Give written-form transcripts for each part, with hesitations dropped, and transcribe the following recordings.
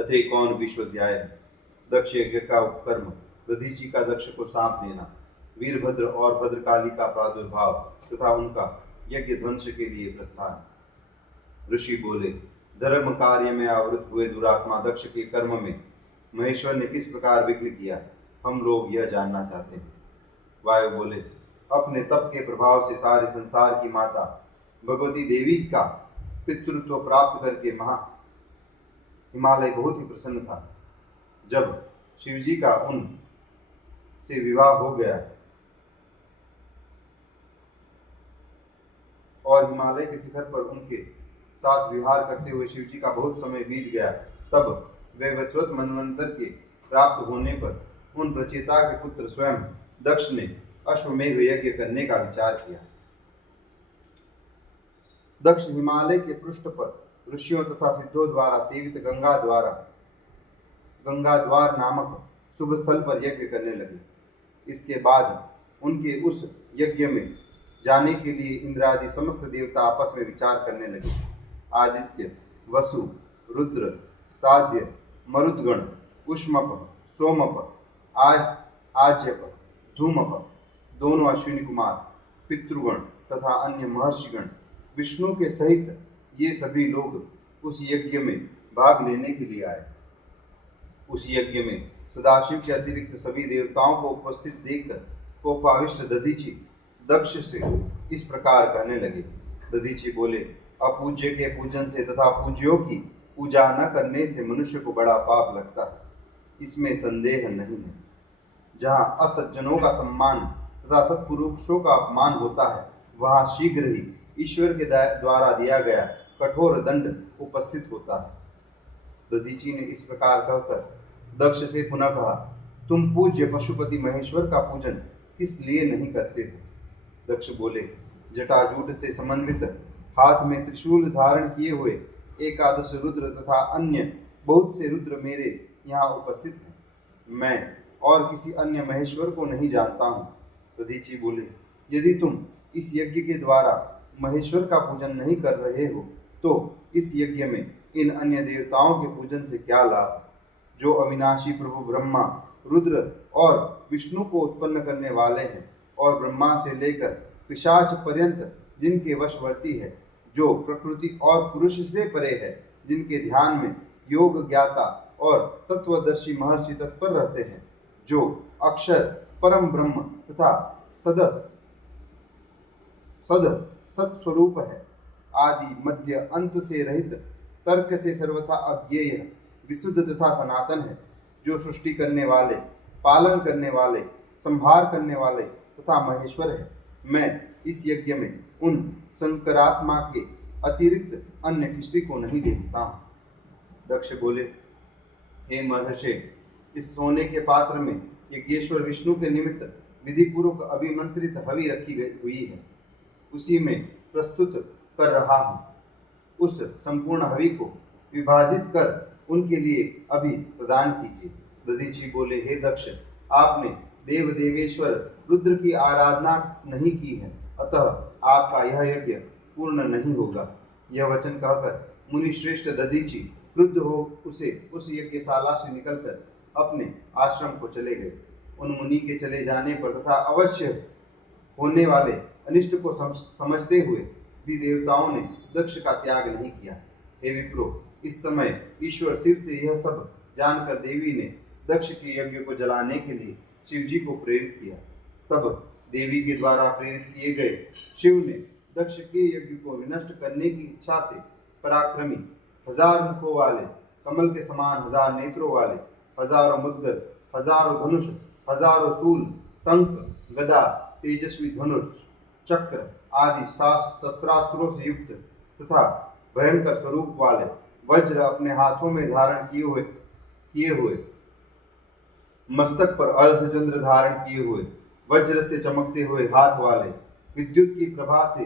अथे कौन विश्वध्याय है। दक्ष यज्ञ का उपकर्म, दधीचि का दक्ष को सांप देना, वीरभद्र और भद्रकाली का प्रादुर्भाव तथा उनका यज्ञ ध्वंस के लिए प्रस्थान। ऋषि बोले, धर्म कार्य में आवृत हुए दुरात्मा दक्ष के कर्म में महेश्वर ने किस प्रकार विघ्न किया, हम लोग यह जानना चाहते हैं। वायु बोले, अपने तप के प्रभाव से सारे संसार की माता भगवती देवी का पितृत्व प्राप्त करके हिमालय बहुत ही प्रसन्न था। जब शिवजी का उन से विवाह हो गया और हिमालय के शिखर पर उनके साथ विहार करते हुए शिवजी का बहुत समय बीत गया, तब वैवस्वत मनवंतर के प्राप्त होने पर उन प्रचेता के पुत्र स्वयं दक्ष ने अश्वमेघ यज्ञ करने का विचार किया। दक्ष हिमालय के पृष्ठ पर ऋषियों तथा सिद्धों द्वारा सेवित गंगाद्वार नामक शुभ स्थल पर यज्ञ करने लगे। इसके बाद उनके उस यज्ञ में जाने के लिए इंद्रादि समस्त देवता आपस में विचार करने लगे। आदित्य, वसु, रुद्र, साध्य, मरुद्गण, उष्मप, सोमप, आज्यप, धूमप, दोनों अश्विनी कुमार, पितृगण तथा अन्य महर्षिगण विष्णु के सहित ये सभी लोग उस यज्ञ में भाग लेने के लिए आए। उस यज्ञ में सदाशिव के अतिरिक्त सभी देवताओं को उपस्थित देखकर कोपाविष्ट दधीचि दक्ष से इस प्रकार कहने लगे। दधीचि बोले, अपूज्य के पूजन से तथा पूज्यों की पूजा न करने से मनुष्य को बड़ा पाप लगता है, इसमें संदेह नहीं है। जहाँ असज्जनों का सम्मान तथा सत्पुरुषों का अपमान होता है, वहाँ शीघ्र ही ईश्वर के द्वारा दिया गया कठोर दंड उपस्थित होता है। दधीचि ने इस प्रकार कहकर दक्ष से पुनः कहा, तुम पूज्य पशुपति महेश्वर का पूजन किस लिए नहीं करते हो। दक्ष बोले, जटाजूट से समन्वित हाथ में त्रिशूल धारण किए हुए एकादश रुद्र तथा अन्य बहुत से रुद्र मेरे यहाँ उपस्थित हैं। मैं और किसी अन्य महेश्वर को नहीं जानता हूँ। दधीचि बोले, यदि तुम इस यज्ञ के द्वारा महेश्वर का पूजन नहीं कर रहे हो, तो इस यज्ञ में इन अन्य देवताओं के पूजन से क्या लाभ, जो अविनाशी प्रभु ब्रह्मा, रुद्र और विष्णु को उत्पन्न करने वाले हैं और ब्रह्मा से लेकर पिशाच पर्यंत जिनके वशवर्ती है, जो प्रकृति और पुरुष से परे है, जिनके ध्यान में योग ज्ञाता और तत्वदर्शी महर्षि तत्पर रहते हैं, जो अक्षर परम ब्रह्म तथा सत्स्वरूप है, आदि मध्य अंत से रहित, तर्क से सर्वथा अज्ञेय, विशुद्ध तथा सनातन है, जो सृष्टि करने वाले, पालन करने वाले, संहार करने वाले तथा महेश्वर है। मैं इस यज्ञ में उन शंकरात्मा के अतिरिक्त अन्य किसी को नहीं देखता हूँ। दक्ष बोले, हे महर्षि, इस सोने के पात्र में यज्ञेश्वर विष्णु के निमित्त विधि पूर्वक अभिमंत्रित हवि रखी गई हुई है, उसी में प्रस्तुत कर रहा हूँ। उस संपूर्ण हवि को विभाजित कर उनके लिए अभी प्रदान कीजिए। दधीचि बोले, हे दक्ष, आपने देव देवेश्वर रुद्र की आराधना नहीं की है, अतः आपका यह यज्ञ पूर्ण नहीं होगा। यह वचन कहकर मुनिश्रेष्ठ दधीचि क्रुद्ध हो उस यज्ञशाला से निकलकर अपने आश्रम को चले गए। उन मुनि के चले जाने पर तथा अवश्य होने वाले अनिष्ट को समझते हुए भी देवताओं ने दक्ष का त्याग नहीं किया। हे विप्रो, इस समय ईश्वर शिव से यह सब जानकर देवी ने दक्ष के यज्ञ को जलाने के लिए शिव जी को प्रेरित किया। तब देवी के द्वारा प्रेरित किए गए शिव ने दक्ष के यज्ञ को विनष्ट करने की इच्छा से पराक्रमी, 1000 मुखों वाले, कमल के समान 1000 नेत्रों वाले, हजारों मुद्गर, हजारों धनुष, हजारों शूल, टंक, गदा, तेजस्वी धनुष, चक्र आदि 7 शस्त्रास्त्रों से युक्त तथा भयंकर स्वरूप वाले, वज्र अपने हाथों में धारण किए हुए, मस्तक पर अर्धचंद्र धारण किए हुए, वज्र से चमकते हुए हाथ वाले, विद्युत की प्रभा से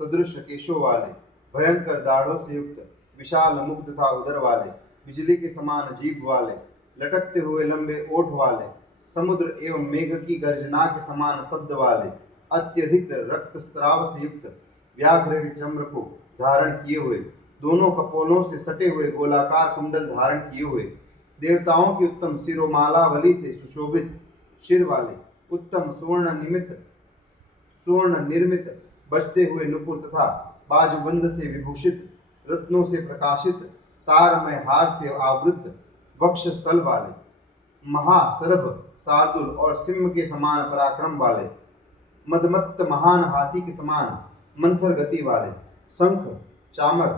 सदृश केशों वाले, भयंकर दाढ़ों से युक्त, विशाल मुख तथा उदर वाले, बिजली के समान जीभ वाले, लटकते हुए लंबे ओठ वाले, समुद्र एवं मेघ की गर्जना के समान शब्द वाले, अत्यधिक रक्तस्राव से युक्त, व्याघ्र के चम्र को धारण किए हुए, दोनों कपोलों से सटे हुए गोलाकार कुंडल धारण किए हुए, देवताओं की उत्तम शिरोमालावली से सुशोभित शिर वाले, उत्तम स्वर्ण निर्मित बजते हुए नुपुर तथा बाजूबंद से विभूषित, रत्नों से प्रकाशित, तारमय हार से आवृत वक्ष स्थल वाले, महासरभ शार्दुल और सिंह के समान पराक्रम वाले, मदमत्त महान हाथी के समान मंथर गति वाले, शंख चामर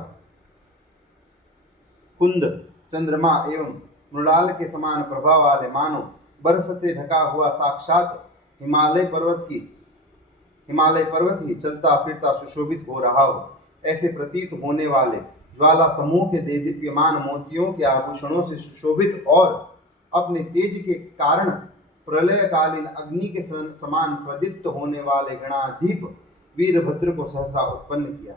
कुंद चंद्रमा एवं मृणाल के समान प्रभा वाले, मानो बर्फ से ढका हुआ साक्षात हिमालय पर्वत ही चलता फिरता सुशोभित हो रहा हो, ऐसे प्रतीत होने वाले ज्वाला समूह के देदीप्यमान मोतियों के आभूषणों से सुशोभित और अपने तेज के कारण प्रलयकालीन अग्नि के समान प्रदीप्त होने वाले गणाधीप वीरभद्र को सहसा उत्पन्न किया।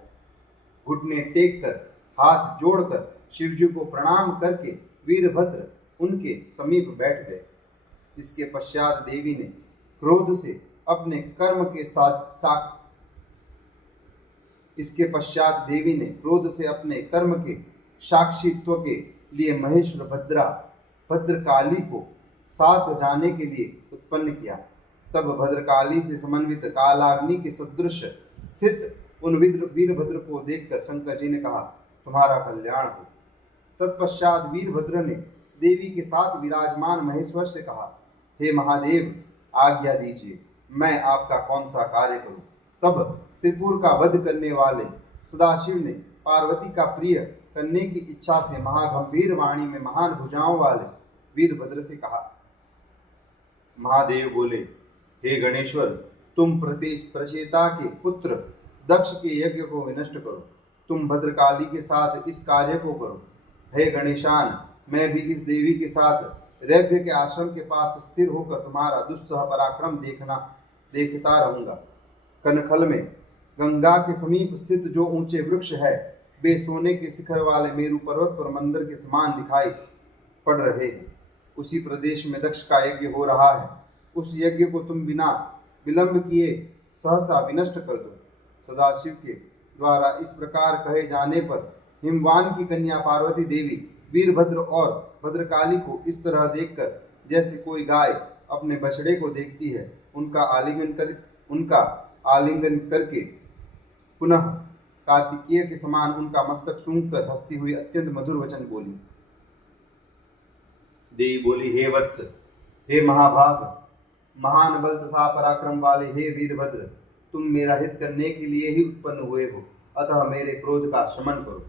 घुटने टेक कर, हाथ जोड़कर शिवजी को प्रणाम करके वीरभद्र उनके समीप बैठ गए। इसके पश्चात देवी ने क्रोध से अपने कर्म के साक्षीत्व के लिए महेश्वर भद्रकाली को साथ जाने के लिए उत्पन्न किया। तब भद्रकाली से समन्वित कालाग्नि के सदृश स्थित उन वीरभद्र को देखकर शंकर जी ने कहा, तुम्हारा कल्याण हो। तत्पश्चात वीरभद्र ने देवी के साथ विराजमान महेश्वर से कहा, हे महादेव, आज्ञा दीजिए, मैं आपका कौन सा कार्य करूं। तब त्रिपुर का वध करने वाले सदाशिव ने पार्वती का प्रिय करने की इच्छा से महागंभीर वाणी में महान भुजाओं वाले वीरभद्र से कहा। महादेव बोले, हे गणेश्वर, तुम प्रचेता के पुत्र दक्ष के यज्ञ को विनष्ट करो, तुम भद्रकाली के साथ इस कार्य को करो। हे गणेशान, मैं भी इस देवी के साथ रैभ्य के आश्रम के पास स्थिर होकर तुम्हारा दुस्सह पराक्रम देखता रहूंगा। कनखल में गंगा के समीप स्थित जो ऊंचे वृक्ष है, वे सोने के शिखर वाले मेरु पर्वत पर मंदिर के समान दिखाई पड़ रहे हैं। उसी प्रदेश में दक्ष का यज्ञ हो रहा है। उस यज्ञ को तुम बिना विलंब किए सहसा विनष्ट कर दो। सदाशिव के द्वारा इस प्रकार कहे जाने पर हिमवान की कन्या पार्वती देवी वीरभद्र और भद्रकाली को इस तरह देखकर जैसे कोई गाय अपने बछड़े को देखती है, उनका आलिंगन करके पुनः कार्तिकेय के समान उनका मस्तक सूंघकर हंसती हुई अत्यंत मधुर वचन बोली। देवी बोली, हे वत्स, हे महाभाग, महान बल तथा पराक्रम वाले हे वीरभद्र, तुम मेरा हित करने के लिए ही उत्पन्न हुए हो, अतः मेरे क्रोध का शमन करो।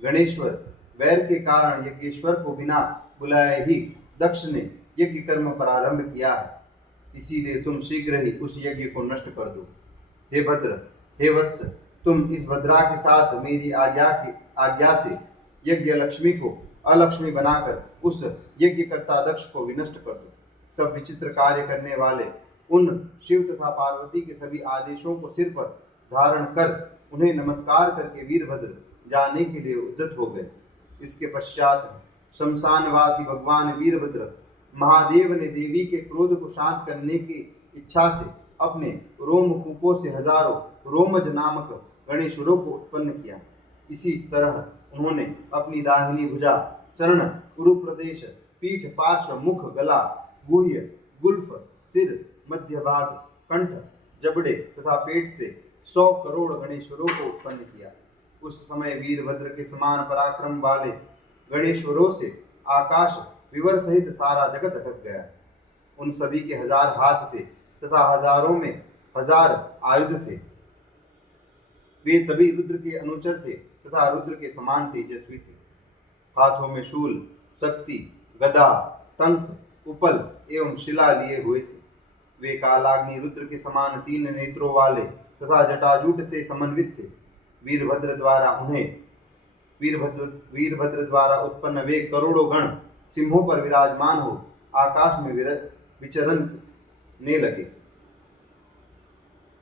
गणेश्वर, वैर के कारण यज्ञेश्वर को बिना बुलाए ही दक्ष ने यज्ञ कर्म प्रारंभ किया है, इसीलिए तुम शीघ्र ही उस यज्ञ को नष्ट कर दो। हे भद्र, हे वत्स, तुम इस भद्रा के साथ मेरी आज्ञा से यज्ञ लक्ष्मी को अलक्ष्मी बनाकर उस यज्ञकर्ता दक्ष को विनष्ट कर दो। तब विचित्र कार्य करने वाले उन शिव तथा पार्वती के सभी आदेशों को सिर पर धारण कर उन्हें नमस्कार करके वीरभद्र जाने के लिए उद्यत हो गए। इसके पश्चात शमशानवासी भगवान वीरभद्र महादेव ने देवी के क्रोध को शांत करने की इच्छा से अपने रोमकूपों से हजारों रोमज नामक गणेश्वरों को उत्पन्न किया। इसी तरह उन्होंने अपनी दाहिनी भुजा, चरण, उरु प्रदेश, पीठ, पार्श्व, मुख, गला, गुह्य, गुल्फ, सिर, मध्य भाग, कंठ, जबड़े तथा पेट से 100 करोड़ गणेश्वरों को उत्पन्न किया। उस समय वीरभद्र के समान पराक्रम वाले गणेश्वरों से आकाश विवर सहित सारा जगत ढक गया। उन सभी के 1000 हाथ थे तथा हजारों में 1000 आयुध थे। वे सभी रुद्र के अनुचर थे तथा रुद्र के समान तेजस्वी थे। हाथों में शूल, शक्ति, गदा, टंक, उपल एवं शिला लिए हुए थे। वे कालाग्नि रुद्र के समान 3 नेत्रों वाले तथा जटाजूट से समन्वित थे। वीरभद्र द्वारा उत्पन्न वे करोड़ों गण सिंहों पर विराजमान हो आकाश में विचरने लगे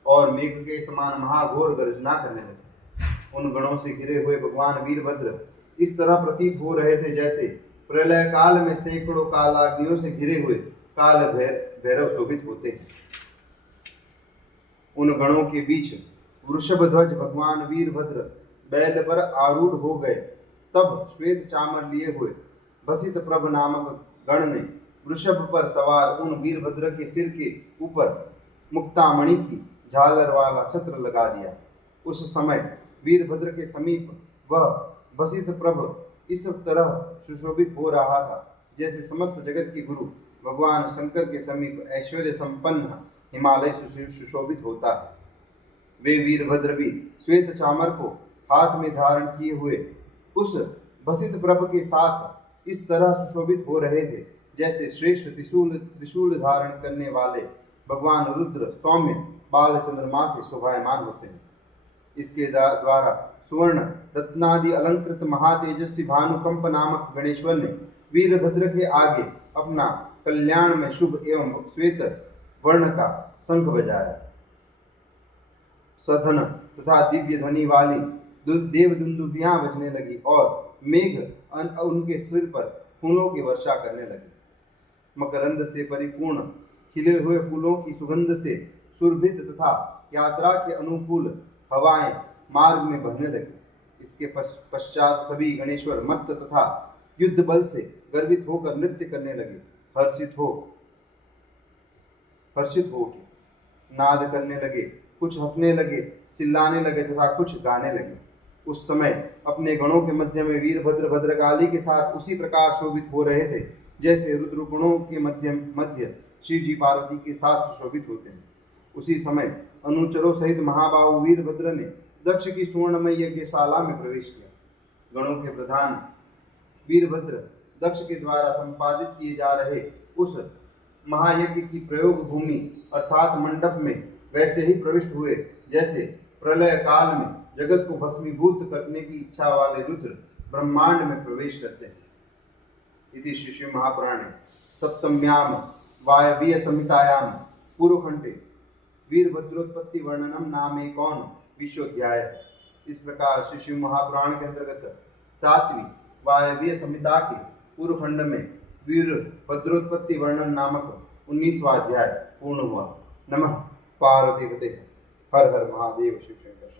और मेघ के समान महाघोर गर्जना करने लगे। उन गणों से घिरे हुए भगवान वीरभद्र इस तरह प्रतीत हो रहे थे जैसे प्रलय काल में सैकड़ों कालाग्नियों से घिरे हुए काल भैरव शोभित होते हैं। उन गणों के बीच वृषभ ध्वज भगवान वीरभद्र बैल पर आरूढ़ हो गए, तब श्वेत चामर लिए हुए भसित प्रभ नामक गण ने वृषभ पर सवार उन वीरभद्र के सिर के ऊपर मुक्तामणि की झालर वाला छत्र लगा दिया। उस समय वीरभद्र के समीप वह भसित प्रभ इस तरह सुशोभित हो रहा था जैसे समस्त जगत के गुरु भगवान शंकर के समीप ऐश्वर्य संपन्न हिमालय सुशोभित होता है। वे वीरभद्र भी श्वेत चामर को हाथ में धारण किए हुए उस भसित प्रभ के साथ इस तरह सुशोभित हो रहे थे जैसे श्रेष्ठ त्रिशूल धारण करने वाले भगवान रुद्र सौम्य बाल चंद्रमा से शोभायमान होते हैं। इसके द्वारा सुवर्ण रत्नादि अलंकृत महातेजस्वी भानुकंप नामक गणेश्वर ने वीरभद्र के आगे अपना कल्याण में शुभ एवं श्वेत वर्ण का शंख बजाया। सधन तथा दिव्य ध्वनि वाली देव दुंदुभियां बजने लगी और मेघ उनके सिर पर फूलों की वर्षा करने लगे। मकरंद से परिपूर्ण खिले हुए फूलों की सुगंध से सुरभित तथा यात्रा के अनुकूल हवाएं मार्ग में बहने लगी। इसके पश्चात सभी गणेश्वर मत्त तथा युद्ध बल से गर्वित होकर नृत्य करने लगे। हर्षित हो उठे, नाद करने लगे, कुछ हंसने लगे, चिल्लाने लगे तथा कुछ गाने लगे। उस समय अपने गणों के मध्य में वीरभद्र भद्रकाली के साथ उसी प्रकार शोभित हो रहे थे जैसे रुद्रगुणों के मध्य शिव जी पार्वती के साथ सुशोभित होते हैं। उसी समय अनुचरों सहित महाबाहु वीरभद्र ने दक्ष की स्वर्णमय यज्ञशाला में प्रवेश किया। गणों के प्रधान वीरभद्र दक्ष के द्वारा संपादित किए जा रहे उस महायज्ञ की प्रयोग भूमि अर्थात मंडप में वैसे ही प्रविष्ट हुए जैसे प्रलय काल में जगत को भस्मीभूत करने की इच्छा वाले रुद्र ब्रह्मांड में प्रवेश करते हैं। इति श्री शिव महापुराणे सप्तम्यां वायवीय संहितायां पूर्वखंडे वीरभद्रोत्पत्ति वर्णनम नामे कौन विश्वोध्याय। इस प्रकार श्री शिव महापुराण के अंतर्गत 7वीं वायवीय संहिता के पूर्व खंड में वीरभद्रोत्पत्ति वर्णन नामक 19वां अध्याय पूर्ण हुआ। नमः पार्वती पते हर हर महादेव शिव शंकर।